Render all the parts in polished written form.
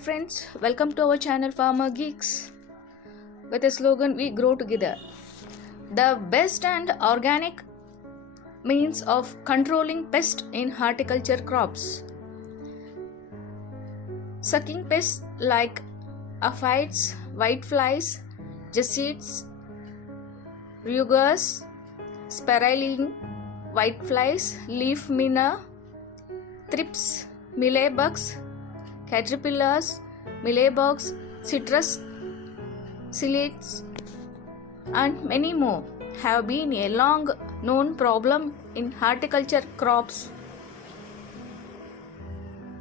friends, welcome to our channel Farmer Geeks. With a slogan, we grow together. The best and organic means of controlling pests in horticulture crops. Sucking pests like aphids, whiteflies, jeseeds, rugus, spiraling whiteflies, leaf miner, thrips, mealybugs, caterpillars, mealybugs, citrus psyllids, and many more have been a long known problem in horticulture crops,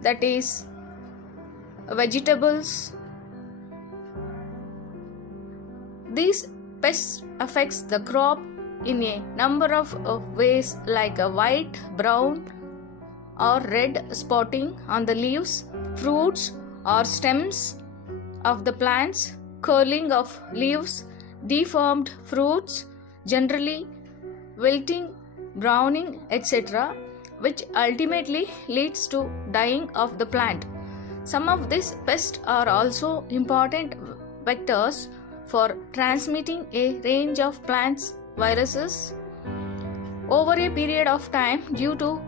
that is vegetables. These pests affects the crop in a number of ways, like a white, brown or red spotting on the leaves, fruits or stems of the plants, curling of leaves, deformed fruits, generally wilting, browning, etc., which ultimately leads to dying of the plant. Some of these pests are also important vectors for transmitting a range of plants viruses over a period of time. Due to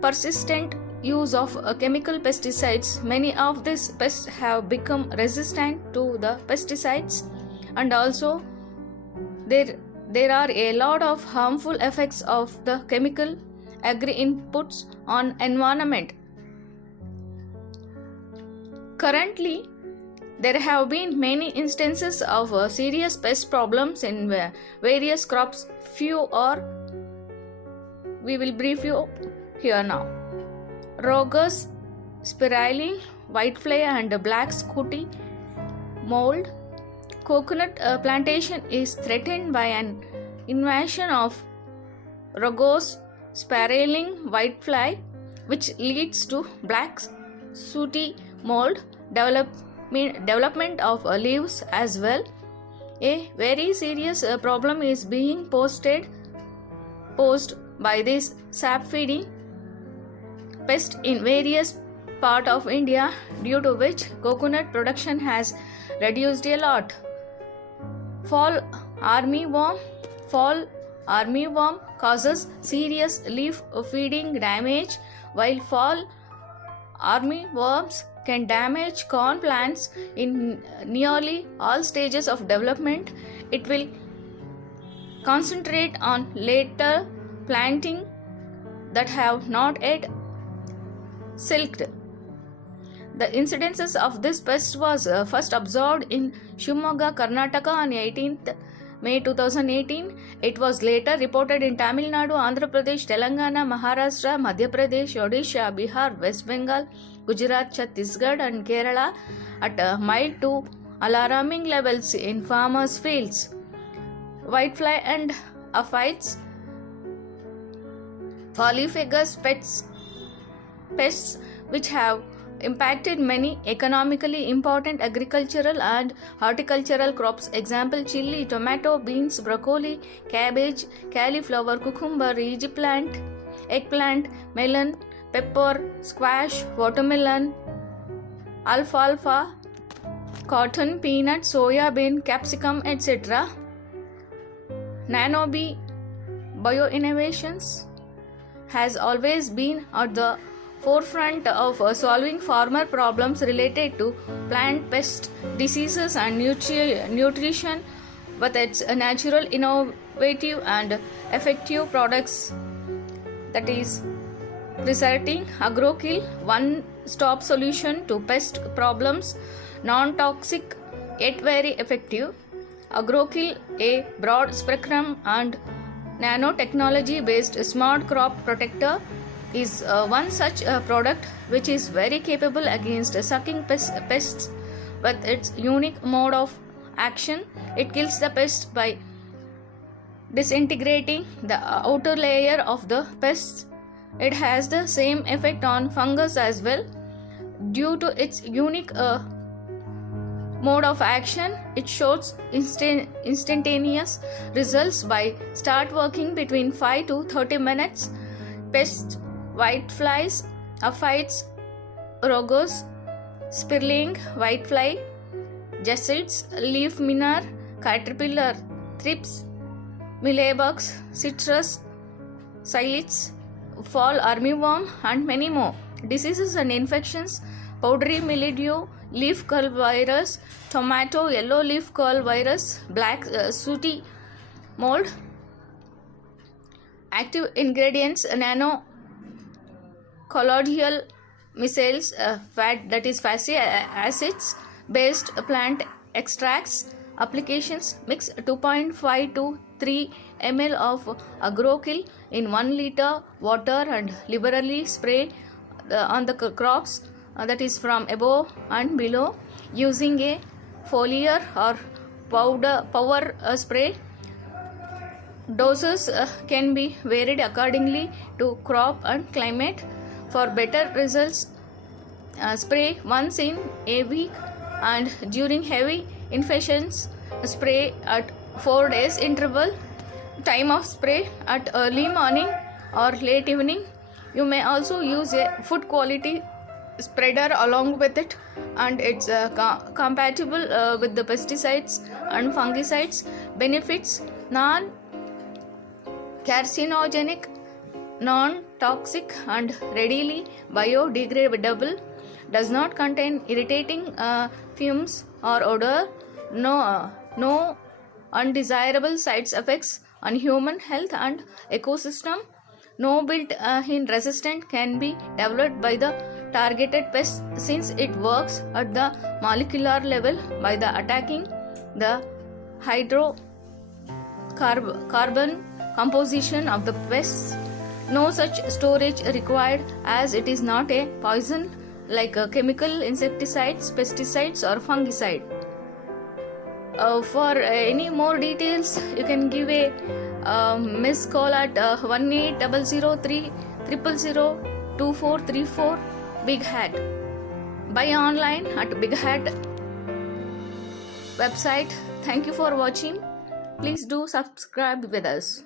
persistent use of chemical pesticides, many of these pests have become resistant to the pesticides, and also there are a lot of harmful effects of the chemical agri inputs on environment. Currently, there have been many instances of serious pest problems in various crops. Few are we will brief you here now. Rugus, spiraling whitefly and black scutty mold. Coconut plantation is threatened by an invasion of rugus, spiraling whitefly, which leads to black sooty mold development of leaves as well. A very serious problem is being posed by this sap feeding pest in various parts of India, due to which coconut production has reduced a lot. Fall armyworm causes serious leaf feeding damage. While fall armyworms can damage corn plants in nearly all stages of development, it will concentrate on later planting that have not yet silked. The incidences of this pest was first observed in Shimoga, Karnataka on 18th May 2018. It was later reported in Tamil Nadu, Andhra Pradesh, Telangana, Maharashtra, Madhya Pradesh, Odisha, Bihar, West Bengal, Gujarat, Chhattisgarh and Kerala at mild to alarming levels in farmers' fields. Whitefly and aphids, polyphagous pests which have impacted many economically important agricultural and horticultural crops. Example: chili, tomato, beans, broccoli, cabbage, cauliflower, cucumber, eggplant, melon, pepper, squash, watermelon, alfalfa, cotton, peanut, soya bean, capsicum, etc. Nanobee Bioinnovations has always been at the forefront of solving farmer problems related to plant pest diseases and nutrition with its natural, innovative and effective products, that is presenting Agrokill, one-stop solution to pest problems, non-toxic yet very effective. Agrokill, a broad spectrum and nanotechnology based smart crop protector, is one such product which is very capable against sucking pests. With its unique mode of action, it kills the pest by disintegrating the outer layer of the pests. It has the same effect on fungus as well. Due to its unique mode of action, it shows instantaneous results by start working between 5 to 30 minutes. Pests, whiteflies, aphids, rugus, Spirling, whitefly, Jesseits, leaf miner, caterpillar, thrips, mealybugs, citrus, psyllids, fall armyworm, and many more. Diseases and infections: powdery mildew, leaf curl virus, tomato yellow leaf curl virus, black sooty mold. Active ingredients: nano colloidal micelles, fat, that is fatty acids based plant extracts. Applications: mix 2.5 to 3 ml of agrokill in 1 liter water and liberally spray on the crops, that is from above and below, using a foliar or power spray. Doses can be varied accordingly to crop and climate. For better results, spray once in a week, and during heavy infections, spray at 4 days interval. Time of spray: at early morning or late evening. You may also use a food quality spreader along with it, and it's compatible with the pesticides and fungicides. Benefits: non-carcinogenic, non-toxic, and readily biodegradable. Does not contain irritating fumes or odor. No undesirable side effects on human health and ecosystem. No built-in resistance can be developed by the targeted pest, since it works at the molecular level by the attacking the hydrocarbon composition of the pests. No such storage required, as it is not a poison like chemical insecticides, pesticides, or fungicide. For any more details, you can give a missed call at 180030002434 Big Hat. Buy online at Big Hat website. Thank you for watching. Please do subscribe with us.